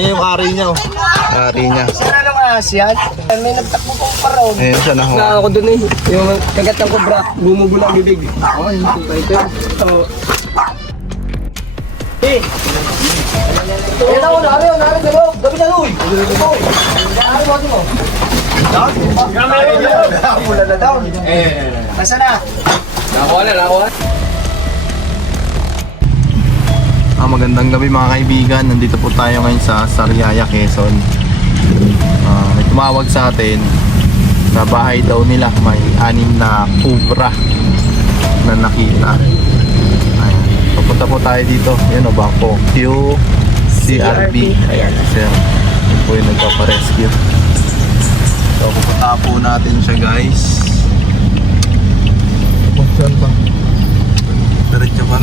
Yung ari niya, oh. Ari niya. Sira ng asyan. May nagtakbo kong paraw. Ayun siya na, oh. Ako dun eh. Yung kagat ng kobra, gumugulo ang bibig. Oo, yung puta ito. Oo. Eh! Ayan ako, nari, dalo. Gabi na, Luy. Nari mo. Pula na daw. Nasa na? Nakakuha. Magandang gabi mga kaibigan. Nandito po tayo ngayon sa Sariaya, Quezon. May tumawag sa atin. Sa bahay daw nila may 6 na cobra na nakita. Ayan. Papunta po tayo dito. Yan o ba po? QCRB. Ayan, sir. Yan po yung nagpaparescue. So pupunta po natin siya, guys. Saan ba? Diretso ba?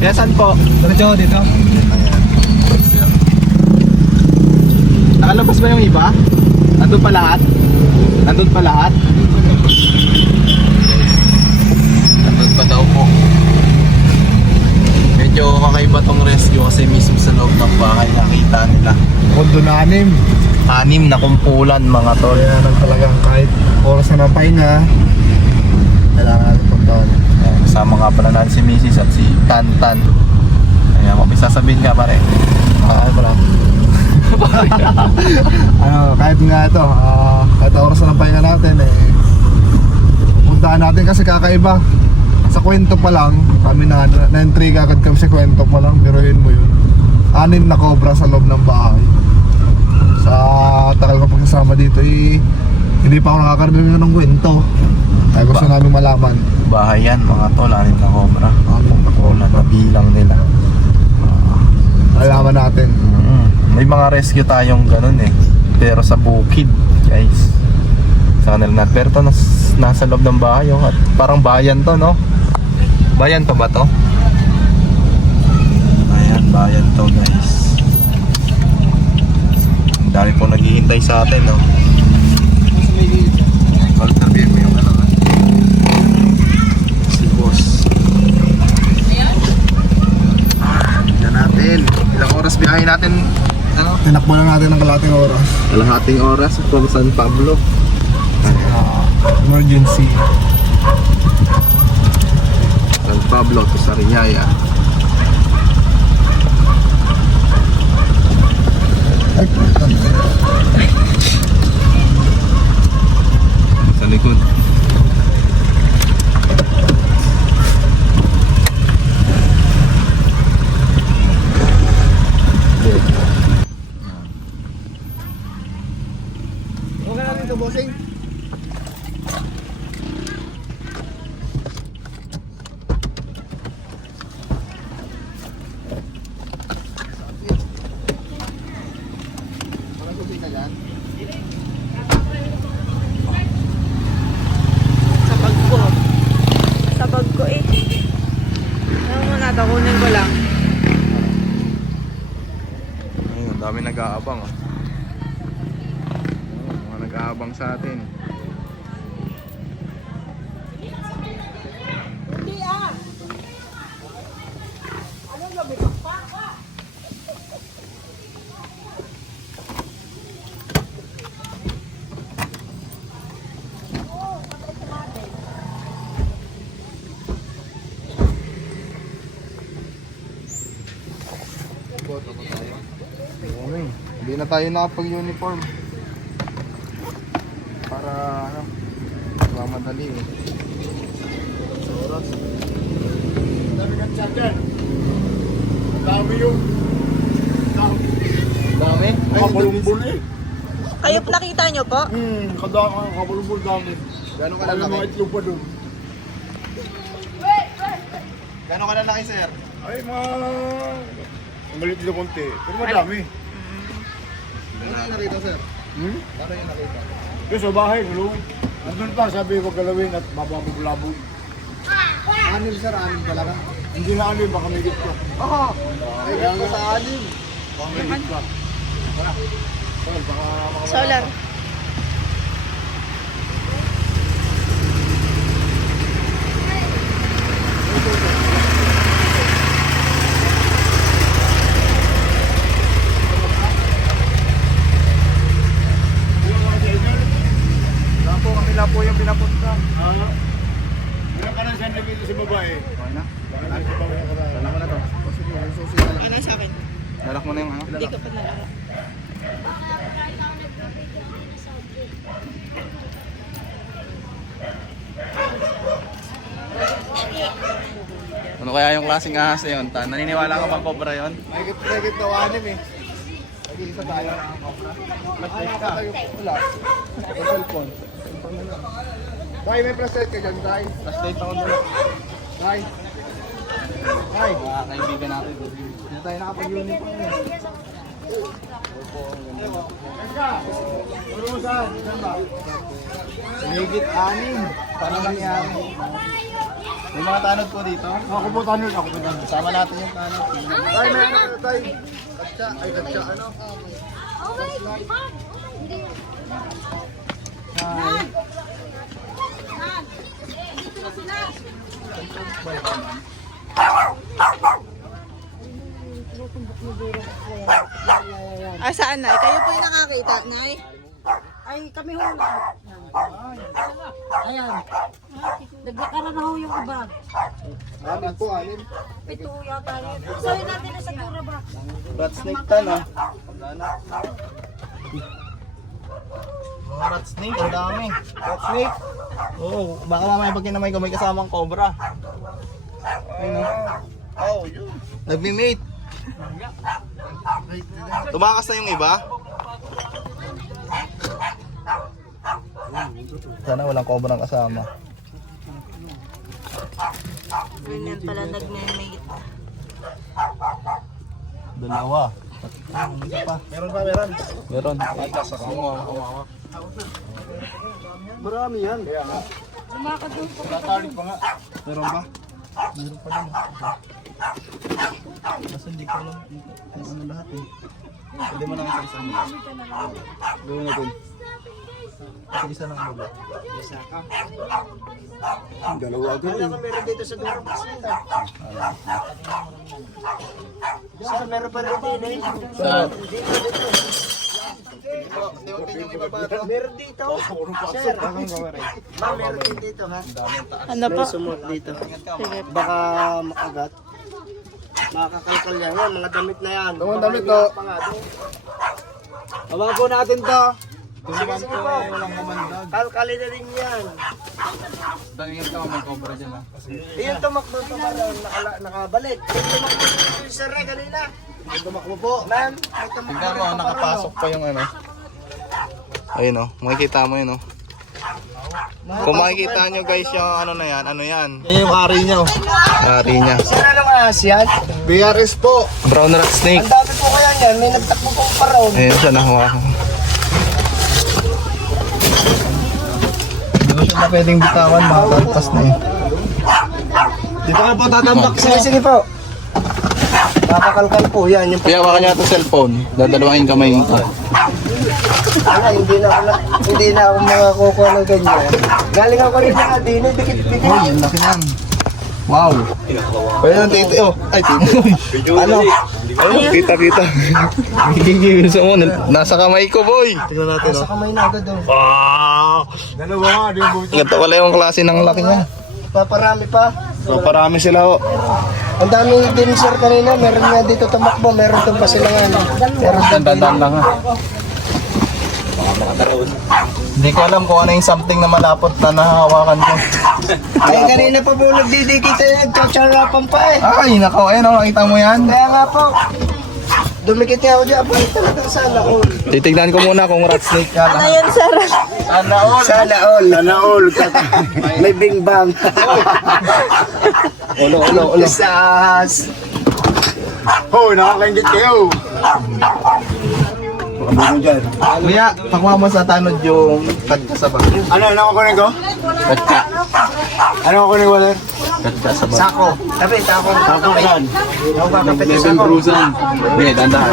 Kaya saan po? Diretso dito? Ayan. Nakalabas ba yung iba? Nandun pa lahat? Nandun pa daw po. Medyo kakaiba tong rescue kasi mismo sa loob ng bahay nakita nila. Kondo na 6. 6 na kumpulan mga tol. Kaya nang talagang kahit oras na pahinga, kailangan natin puntahan. Kasama nga pala natin si Mrs. at si Tantan. Ayan, mapisasabihin ka pare. Ay, wala. Kahit nga ito, kahit oras na pahinga natin puntahan natin kasi kakaiba. Sa kwento pa lang, kami na-intrigue agad kami sa kwento pa lang, pero yun mo yun. 6 na cobra sa loob ng bahay. Sa tagal ko pagkasama dito, hindi pa ako nakakarinig ng kwento. Kaya gusto namin malaman. Bahay yan mga tol, 6 na cobra. Kumpulan na bilang nila. Malaman natin. May mga rescue tayong ganun eh. Pero sa bukid, guys. Sa kanila na. Pero to nasa loob ng bahay oh. At parang bayan to, no? Bayan pa ba to? Ayan, bayan to, guys. Ang dami pong naghihintay sa atin, no? Sabihin mo yung ano, si boss. Tignan natin. Ilang oras biyahe natin? Ano? Tinakbo na natin ng kalating oras. Kalahating oras from San Pablo. Emergency. San Pablo to Sariaya. Sa likod. Okay na dito, bossing. Sa bag ko eh. Ano muna, takunin ko lang. Ayun, ang dami nag-aabang oh. Mga nag-aabang sa atin. Hindi na tayo nakapag-uniform. Para ano, mamadali eh. Sa oras. Dami ka chatter. Dami yung Dami? kapalumbol eh. Kayo nakita nyo po? Kapalumbol dami. Gano'n ka Alam lalaki? mga itlog pa doon. Gano'n ka lalaki, sir? Ay maliit dito konti. Pero madami. Ano yung nakita, sir? Ano yung nakita? Yung sa bahay, gulong. Andun pa, sabi ko galawin at bababulabog. 6, sir. 6 talaga. Hindi na alim, baka may git ko. Oo! Ay, gano'n sa 6. Baka may git ka. Wala. Baka Solar. Alak mo na yung ano. Hindi ko pa nalaman. Ano kaya yung klaseng ahas na yun? Naniniwala ka bang cobra yun? Nagit na wanim eh. Nag-iisa tayo. Flashlight ka. Wala. Sa cellphone. Tay, may flashlight ka dyan, Tay. Flashlight ako doon. Tay. Tay. Mga kaibigan natin. Hindi tayo nakapag-uniform eh. Urusan. Saan ba? Higit 6. Paano nangyari? May mga tanod po dito. Ako po tanong. Ako po tanong. Sama natin yung tanod. Tay, may ano, Tay. Katsa. Ay, katsa. Ano? Ah, saan, Nay? Kayo po yung nakakita, Nay? Ay, kami ho. Ayan. Naglakaran na ho yung iba. Amin po, amin. Pito ho yata rin. Sabi natin na sa tura ba? Rat snake tan ah. Mga rat snake, ang dami. Rat snake. Oo, baka mamaya pag kinamay ko may kasamang cobra. Ayun oh. Yun. Nagmi-mate. Tumakas na yung iba. Sana walang cobra ang kasama. Ganyan pala nag-mate. Dalawa. Meron pa, meron. Meron. Marami yan. Tatalig pa nga. Meron ba? Meron pa din. Kasi hindi ko alam kung ano lahat eh. Pwede mo lang isa-isa mo. Gawin natin. Isa lang ang baba. Dalawa agad eh. Meron dito sa dulo. Sir, meron pa rin din eh. Saan? Meron dito. Sir, ma'am, meron din dito ha. Ano po? Sumot dito. Sige. Baka makagat. Makakalkal yan. Yan, mga damit na yan. Mga damit na. Hawakan po natin to. Sige, sige po. Walang kamandag. Kalkali na rin yan. Tingin ka may cobra dyan ah. Yung tumakbo to pala, nakabalik. Yung tumakbo yung sir eh, kanina. Yung tumakbo po. Ma'am, may tumakbo Tingnan mo, rin pa nakapasok pa yung ano. Ayun oh, makikita mo yun oh. Kung makikita nyo guys yung ano na yan, ano yan? Yan yung ari niya oh. Ari niya. Sir, anong ahas yan? BRS po. Brown rat snake. Ang dami po kaya yan, may nagtakbo pong paraw. Ayun siya nahawakan. Hindi ko siya na pwedeng bitawan, makakalpas na eh. Dito ka po tatambak Sige, sige po. Makakalkal po yan. Yung Kaya hawakan niya ito cellphone, dadalawangin kamay ko. hindi na ako makakukuha ng ganyan. Galing ako rin sa din, dikit-dikit. Oh, yan laki yan. Wow. Pwede ng titi oh. Ay, titi. Ano? Ayun, kita. Gigigil sa mo. Nasa kamay ko, boy. Tingnan natin Sa oh. kamay na agad oh. Wow. Dalawa nga, di yung bumito. Ito wala yung klase ng laki niya. Paparami pa. So, parami sila oh. Ang dami din sir kanina, meron nga dito tumakbo, meron itong pasilangan. Meron Dandan lang ha. Hindi ko alam kung ano yung something na malapot na nahahawakan ko. Ay, kanina pa po nagdidikita yung nagtsatsyarapan pa eh. Ay, nako, ayun oh, nakita mo yan. Kaya nga po, dumikit nga ako dyan. Abay, talagang sana all. Titignan ko muna kung rat snake ka. Ano yun, sir? Sana all. Sana all. Sana all. May bing bang. Ulo. Sas. Hoy, nakakaingit kayo. Kuya, pakuha mo sa tanod yung katka sa bag. Ano kukunin ko? Katka. Ano kukunin ko, Waler? Katka sa bag. Sako. Tabi, sako. Sako saan? Ako ba, kapit sa Level sako. bruisan. Hindi, dandahan.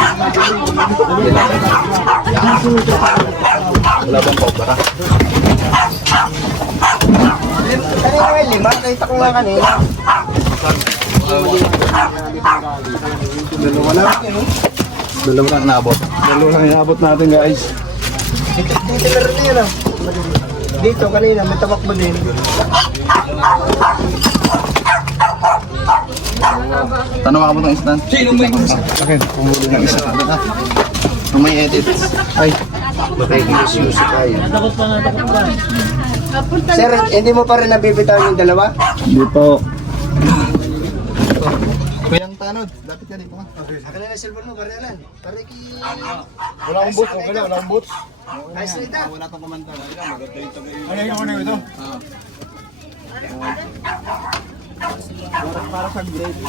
Wala bang cobra? Kanina may lima, nakita ko nga kanina. Dalawa na. Dalawa lang naabot. Dalawa lang inabot natin, guys. Dito meron din yun ah. Dito kanina, may tabak mo din. Tanong mo itong isda. Sino may gusto? Akin, pumuli ng isa. Kung may edits. Ay, Sir, hindi mo pa rin nabibitawan yung dalawa? Hindi po. Kuyang tanod, dapat ka dito ka. Akin na yung cellphone mo, Barialan. Pare ki... wala akong boots, okay lang, wala akong boots. Ayos na ito. Wala kang kumanta. Ano yung ito? Para sa grade.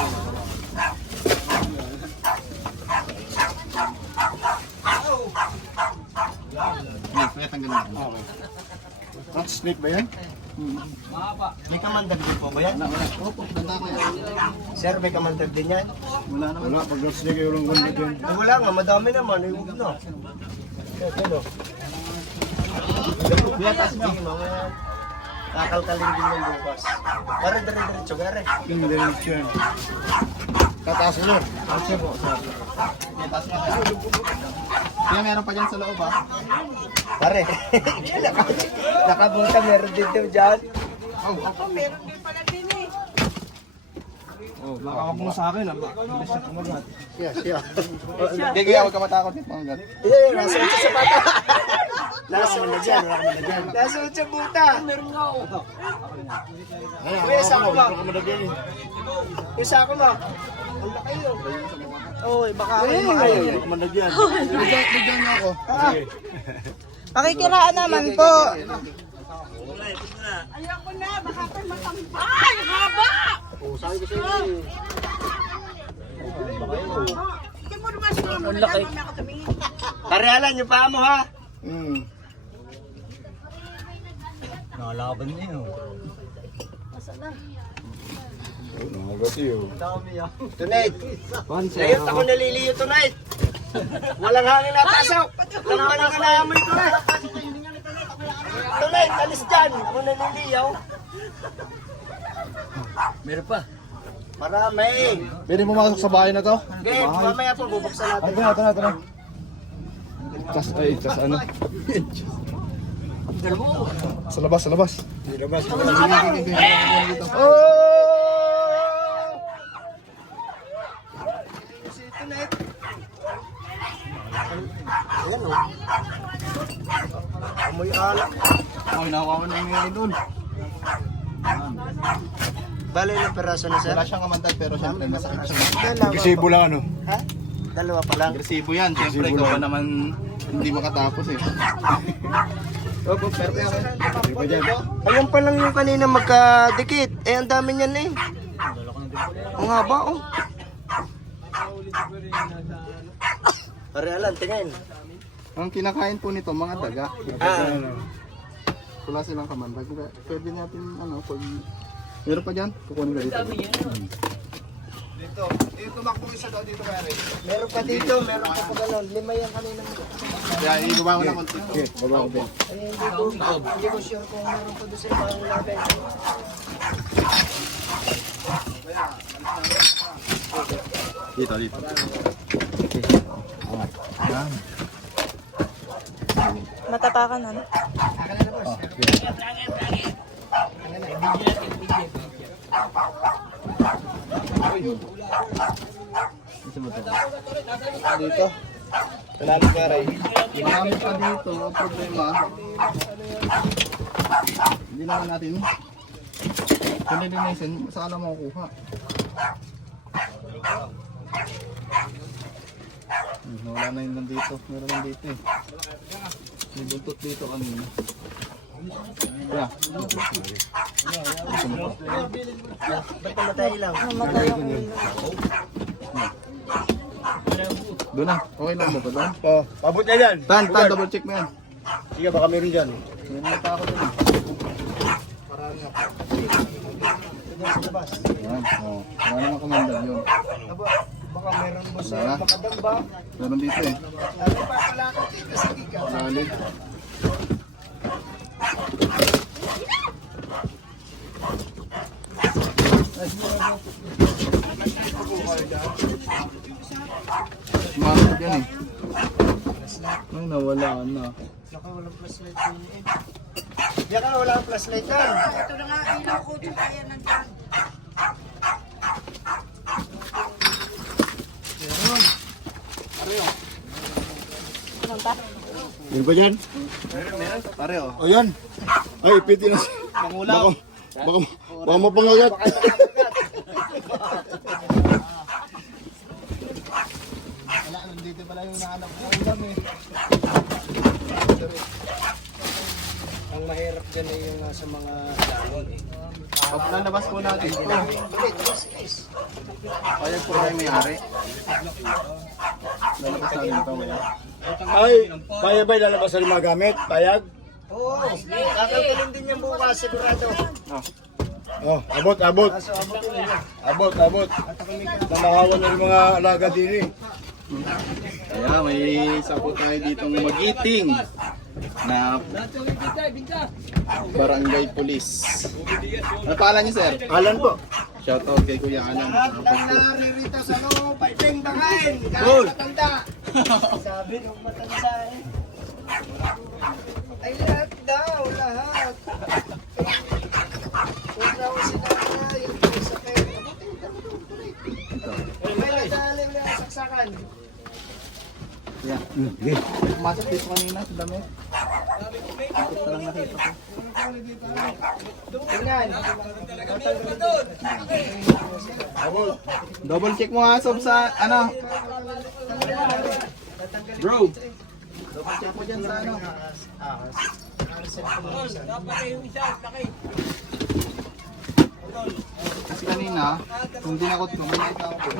Kaya tanggalin natin. Hot snake ba yan? May kamandag din po ba yan? Opo, tanda ko yan. Sir, may kamandag din yan? Wala naman. Wala, pag hot snake yung ganda dyan. Ay, wala nga, madami naman. Ay, huwag na. Kuya, taas mo. Sige, mamaya. Kakalkalin din yan bukas. Pare, dire-diretso, gare. Yung malinis yan. Tataas mo lang. May taas nga kaya. Kaya meron pa dyan sa loob ha. Pare, nakabuta, meron din daw dyan. Oh, makakap mo sa akin, bilis na kumagat. Yeah. Gagaya, huwag ka matakot dito mga gat. Nasa utsa sa bata. Nasa na dyan, wala ka na dyan. Nasa utsa buta. Meron nga ako. Kuya, sa ako ba? Kuya, sa ako ba? Ang laki yun. Oo, baka ako yung makayo. Kumandag yan. Bigyan niyo ako. Pakikiraan naman po. Parehalan yung paa mo ha. Tonight. Ngayon ako naliliyo tonight. Walang hangin na pasok. Walang walang naamoy ko eh. Tonight, alis dyan. Ako naliliyaw. Meron pa. Marami. Pwede pumasok sa bahay na to? Okay, mamaya po bubuksan natin. Ito na. Tas ano? Sa labas. Tonight. Ayan o. Amoy alak. Ay, nawawa na yung idol. Bale ng peraso na sir. Wala siyang kamandag pero syempre masakit siya. Dalawa. Gasibo lang ano? Ha? Dalawa pa lang. Agresibo yan. Syempre ikaw pa naman hindi makatapos eh. Opo, pero Ayun pa lang yung kanina magkadikit. Eh, ang dami niyan eh. Ang haba oh. Pare Alan, tingin. ang kinakain po nito mga daga. Ah, Wala silang kamandag. Pwede natin ano, pag meron pa dyan, kukunin ka dito. Dito. Dito tumakbo isa daw dito kaya rin. meron pa dito, meron pa pa ganun. 5 yan kanina. Kaya ibaba ko na konti. Okay, baba ko din. Ay, hindi ko sure kung meron pa doon sa ibang natin. Dito. Matapakan ano? Dito. Malalim ka rin. Marami pa dito, ang problema. Hindi naman natin. Kung lilinisin, saan na makukuha? Wala na yun nandito. Meron lang dito eh. May buntot dito kanina. Yeah. Ba't namatay lang? Namatay yung ulo. Doon na. Okay lang ba ito doon? Oh, pabot na yan. Tan, double check mo yan. Sige, baka meron dyan. Meron pa ako doon. Yan. Oh. Wala naman kamandag yun. Baka meron mo sa Wala. makadamba. Meron dito eh. Ano pa pala ako dito sa giga? Solid. Sumasok yan eh. Ay, nawala na. Baka walang flashlight din eh. Diyan ka wala ang flashlight yan. Ito na nga ilaw ko, tsaka yan nandyan. pumunta? Yun ba yan? Pare, oh. O yan. Ay, piti na siya. Pangulam. Baka mapangagat. Wala, nandito pala yung nahanap ko ulam eh. Ang mahirap dyan ay yung sa mga dahon eh. Pag nalabas po natin ito. Payag po tayo may-ari. Lalabas natin ito ngayon. Ay, payag ba lalabas sa mga gamit? Payag? Oo, kakalkalin din yan bukas, sigurado. Oh, abot. Abot. Namahawan ng mga alaga din eh. Kaya may isa po tayo ditong magiting na barangay police. Ano pangalan niyo, sir? Alan po. Shoutout kay Kuya Alan. Ang naririto sa loob, paiting bangin. Cool. Matanda. Sabi nung matanda eh. Ay lahat daw, lahat. Huwag daw sila yung sakit. May nagdalim na saksakan. Yeah. Pumasok dito kanina sa damit. Ito lang nakita ko. Tingnan. Double check mo nga, Sob, sa ano. Bro. Double check mo dyan sa ano. Kasi kanina, kung dinakot mo, may nakita ako.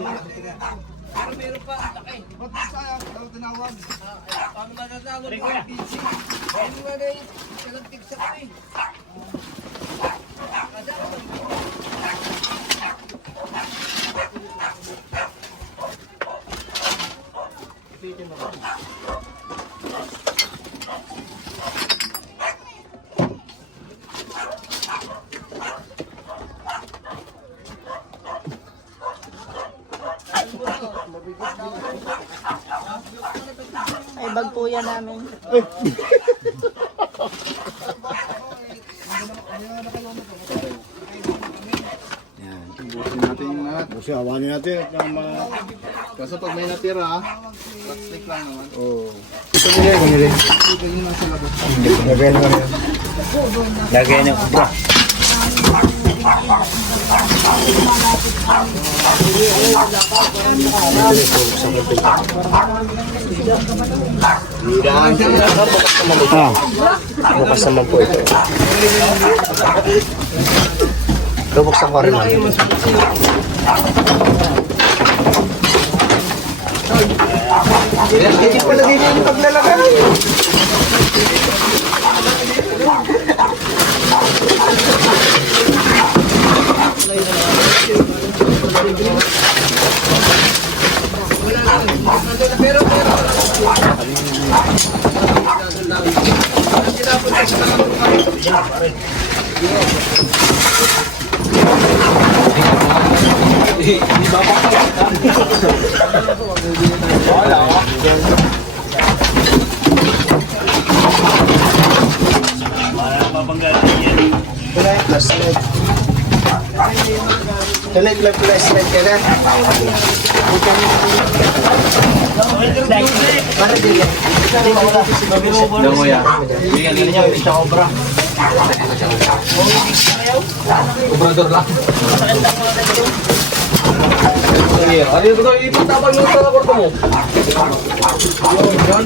Ay, bag po yan namin. Yan, busin natin yung lahat. Kasi awanin natin at ng mga... Kaso pag may natira, plastic lang naman. Oh. Ito nila. Ganyan lang sa labas. Lagay na yan. Lagay na kubra. Bukas naman po ito. Bubuksan ko rin natin. Hindi pala din yung paglalagay. Tuloy flashlight ka na. Daw mo yan. Bigyan niya yung isa obra. Obrador lang. Ano yung ito? Ipatabag mo sa kwarto mo. Yan.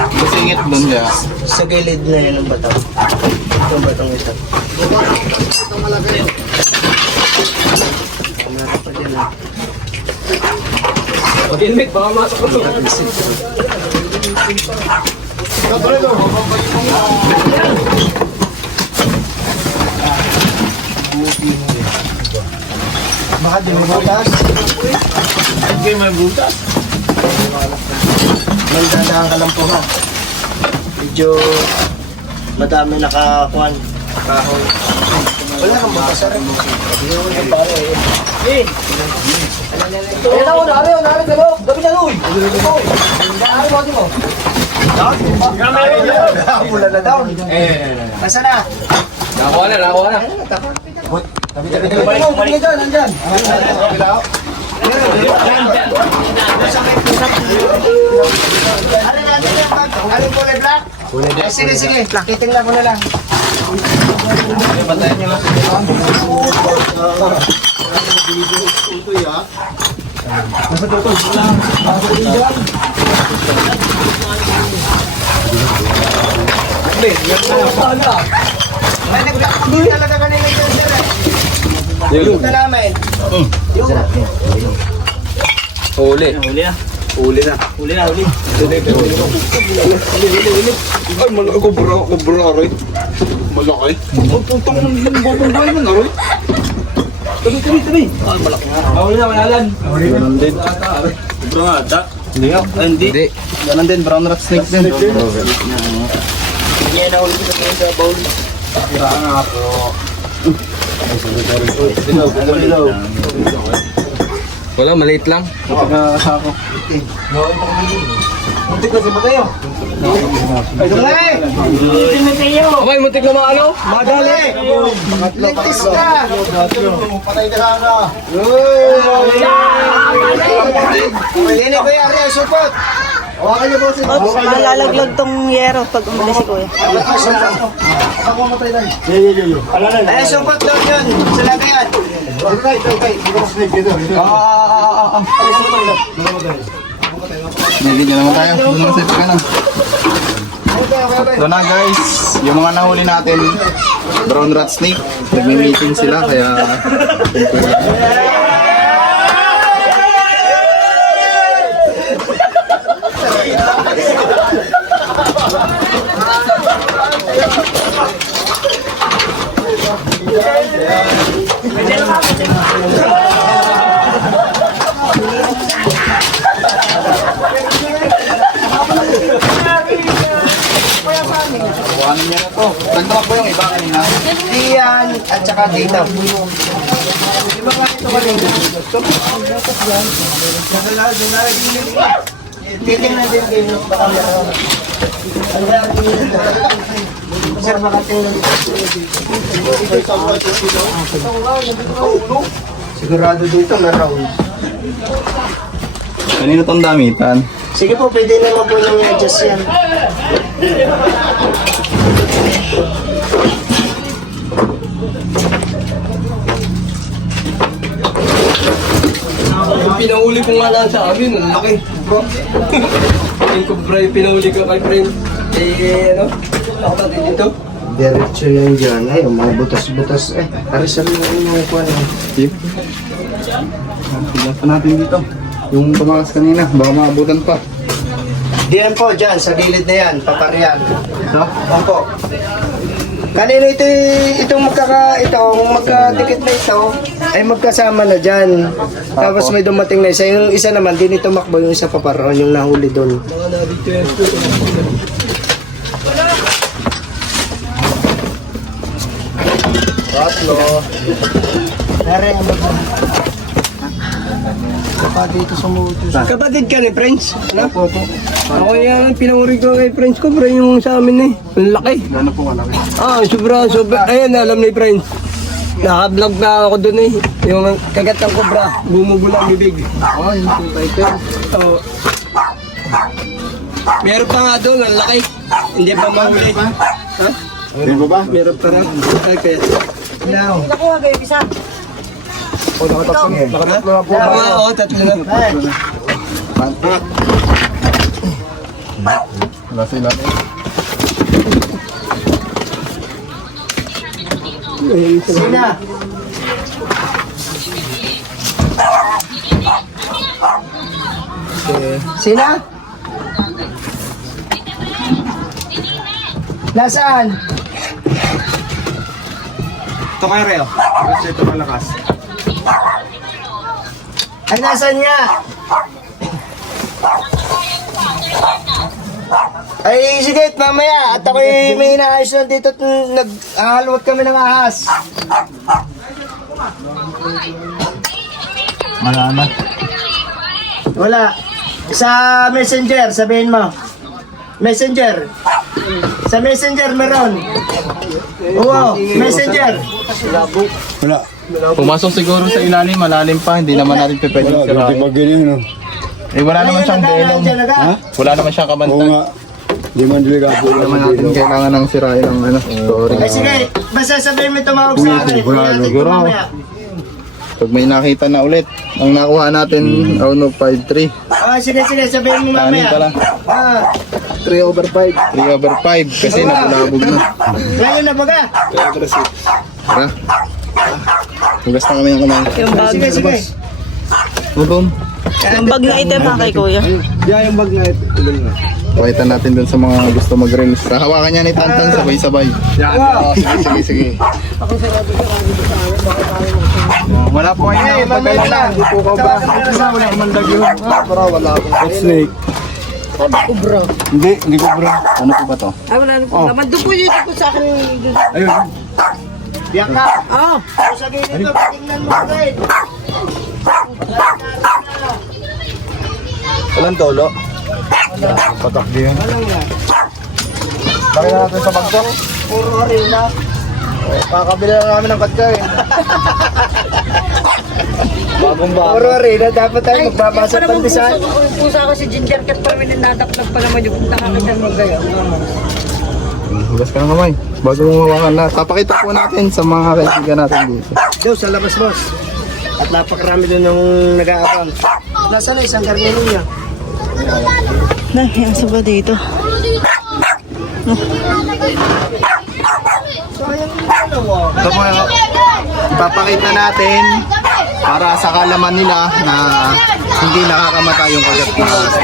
Masingit doon siya. Sa gilid na yan ang batang. Itong batang ito. Mag-inmit, baka masok ko ito. Baka di mo butas. Hindi may butas. Mandadaan ka lang po ha. Medyo madami nakakuhan. Kahoy. Wala kang butas sa rin. Hindi mo pare eh. Ayun ako, nari sa loob. Gabi na, Luy. Nari mo, mo. Pula na daw. Nasaan na? Nakuha na. Ano kulay black? Sige. Titingnan ko na lang. May nagtatakbo talaga kanina yung sir eh. Yung na namin. Huli. Ay, malaki kubra, Roy. Malaki. Ang putang ng babangay mo na, Roy. Tabi. Huli na, manalan. Ganon din. Bro nga, ata. Hindi. Ganon din, brown rat snake din. Yan na ulit sa bowl. Wala, maliit lang. Muntik na si Mateo. Ay, dumay! Si Mateo! Okay, muntik na mga ano? Madali! Ligtis ka! Patay na sana. Yan ko yung area, supot! Hawakan niyo po si Oops, malalaglag tong yero pag umalis si kuya. Ako mamatay na. Ay, supot doon yun! Sa lagayan! Okay. Hindi ko snake dito. Nagigil naman tayo. Doon naman sa ipagana. So na guys, yung mga nahuli natin, brown rat snake, nagme-meeting sila kaya kuhanin niya na to. Nagtawag po yung iba kanina. Diyan at saka dito. Di ba ito kanina? Titingnan din kayo. Baka meron. Ano ba ang tingin dito? Sir, baka tingnan dito. Sigurado dito meron. Kanino tong damitan? Sige po, pwede naman po nang i-adjust yan. Yung pinahuli ko nga lang sa amin, ang laki. Bro. Yung kubra yung pinahuli ko kay friend. Ano? Nakatati dito. Diretso yan dyan. Ay, yung mga butas-butas. Arisal na yung mga kuwan. Steve? Tignan pa natin dito. Yung tumakas kanina, baka maabutan pa. Diyan po, dyan, sa gilid na yan, paparian. No? Opo. Kanina itong magkadikit na ito, ay magkasama na dyan. Tapos may dumating na isa. Yung isa naman, din ito makbo, yung isa paparoon, yung nahuli doon. Tatlo. Nare, ang dito sumutos. Kapatid ka ni Prince? Ako yan, pinahuli ko kay friends ko, bro, yung sa amin eh. Ang laki. Gano'n po kalaki? Sobra. Ayan, alam ni friends. Naka-vlog na ako dun eh. Yung kagat ng kobra, bumubula ang bibig. Oh, yun po title. Oo. Meron pa nga doon, ang laki. Hindi pa mahuli. Ha? Hindi mo ba? Meron pa rin. Ay, kaya. Now. Nakuha kayo, isa. O, nakatatlo na po. Oo, tatlo na. Wala sila. Sina? Sina? Nasaan? Ito kayo, Reo. Kasi ito malakas. Ay, nasaan niya? Ay, sige, mamaya. At ako'y may inaayos na dito at naghahalwat kami ng ahas. Malaman. Wala. Sa messenger, sabihin mo. Messenger. Sa Messenger meron. Oo, Messenger. Pumasok siguro sa ilalim, malalim pa, hindi naman natin pwedeng sirahin. Eh wala naman siyang belong. Wala naman siyang kamantan. Hindi naman natin kailangan ng sirain ng ano. Sorry. Ay sige, basta sabihin mo tumawag sa akin. Siguro. Pag may nakita na ulit, ang nakuha natin, 5-3. Ah, sige, sabihin mo Kanin mamaya. pala. Ah, 3/5 kasi nabulabog na. ngayon na baga. Tara. Hugas na kami ng kamay. Yung bag. Sige. Doon. Yung bag na item ha kay kuya. Pakita natin dun sa mga gusto mag-reels. Hawakan niya ni Tantan sabay-sabay. Sige. Wala po kayo Hey, mamaya lang. Hindi po ka ba? Wala akong yun. Wala akong snake. Hindi ko bro. Ano po ba to? Ay, wala na po. Naman doon po yun po sa akin. Ayun. Biyak ka. Oo. Sa gilid ko, tingnan mo agad. Walang tolo. Patak din. Bakit natin sa bangko? Puro arena. Kakabili na namin ng katsa eh. Bagong bago. Puro arena. Dapat tayo magbabasa Para ng design. pusa ko si Ginger Cat pa rin nadaklag pa naman yung nakakasal mo kayo. Hugas ka ng kamay. Bago mo mawakan na. Papakita po natin sa mga kaibigan natin dito. Doon sa labas, boss. At napakarami doon ng nag-aabang. Nasaan na isang karnero niya? Nah, yung saba dito. Ito po yung ipapakita natin para sa kalaman nila na hindi nakakamatay yung kagat na aso.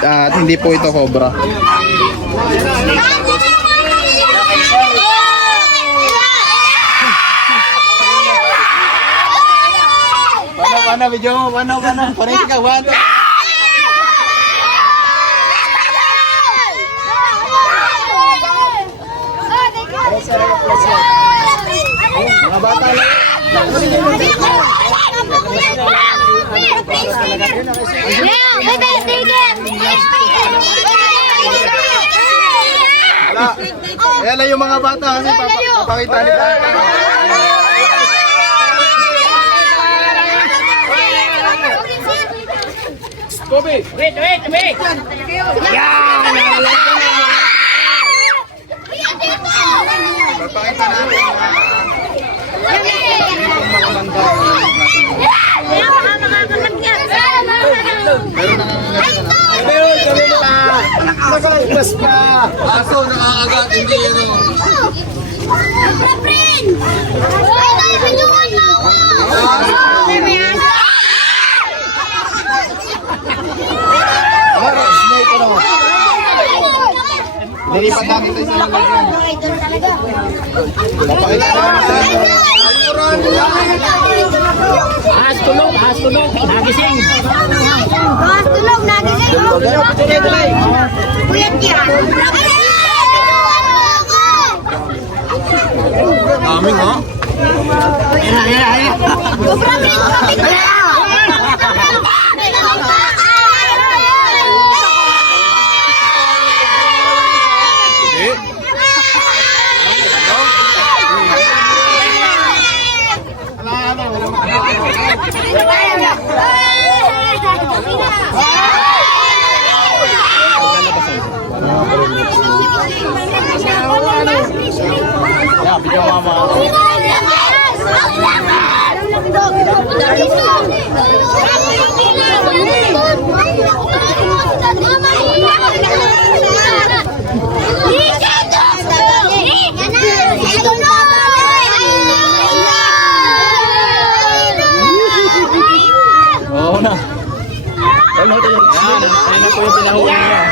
At hindi po ito cobra. Paano, video mo? Paano? Paano ka? Paano? Mga bata lang. Wala. Ayan lang yung mga bata kasi papakita nila. Papakita natin. Nakalagpas pa! Aso nakakagat, hindi ano. Snake ano? Nilipat namin sa isang lalagyan. Papakita namin sa aming ha? Yeah, bigyan mo mama. Oo na. Yan, ayun na po yung pinahuli niya.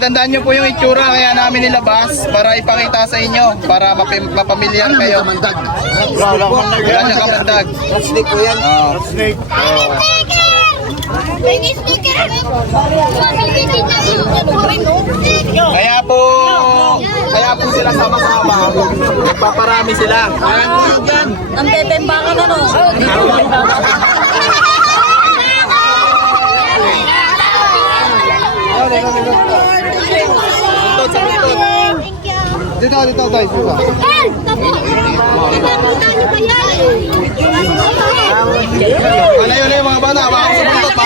tandaan nyo po yung itsura kaya namin nilabas para ipakita sa inyo, para mapamilyar kayo. Wala niya kamandag. Snake po yan. Snake. Kaya po sila sama-sama. Nagpaparami sila. Ang bebembangan na no. Dito tayo. Dito. Malayo na yung mga bata. Baka sa buntot pa.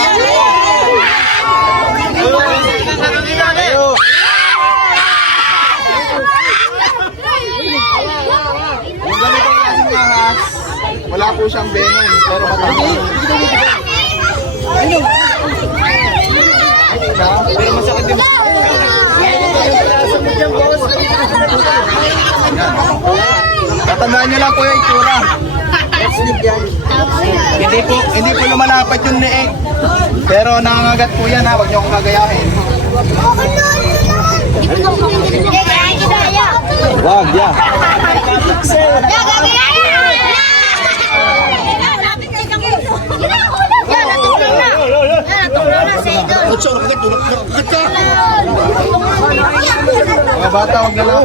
Yung ganitong klaseng ahas, wala po siyang venom, pero matapang. Pero masakit din. Tatandaan nyo lang po yung itsura. Hindi po lumalapat yung leeg. Pero nangangagat po yan ha, huwag nyo akong kagayahin. Wag, ya. Mga bata, huwag na lang.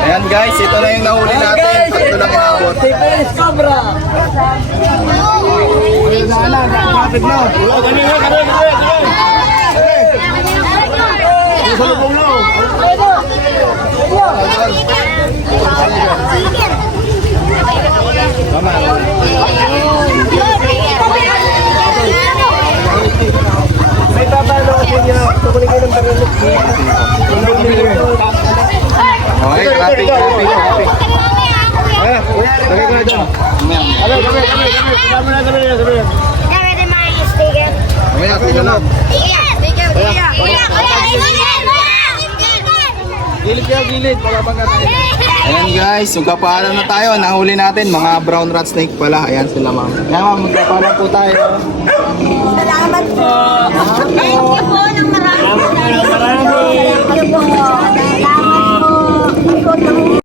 Ayan guys, ito na yung nahuli natin. Ito lang inabot. May papalo ko niya. Tukunin kayo ng baril. Okay, copy. Lagay ko na dyan. Mamaya, tingnan na. Gilid. Ayan guys, magpapaalam na tayo. Nahuli natin, mga brown rat snake pala. Ayan sila ma'am. Ayan ma'am, magpapaalam po tayo. Salamat po. Thank you po ng marami. Marami. Thank you po. Salamat po.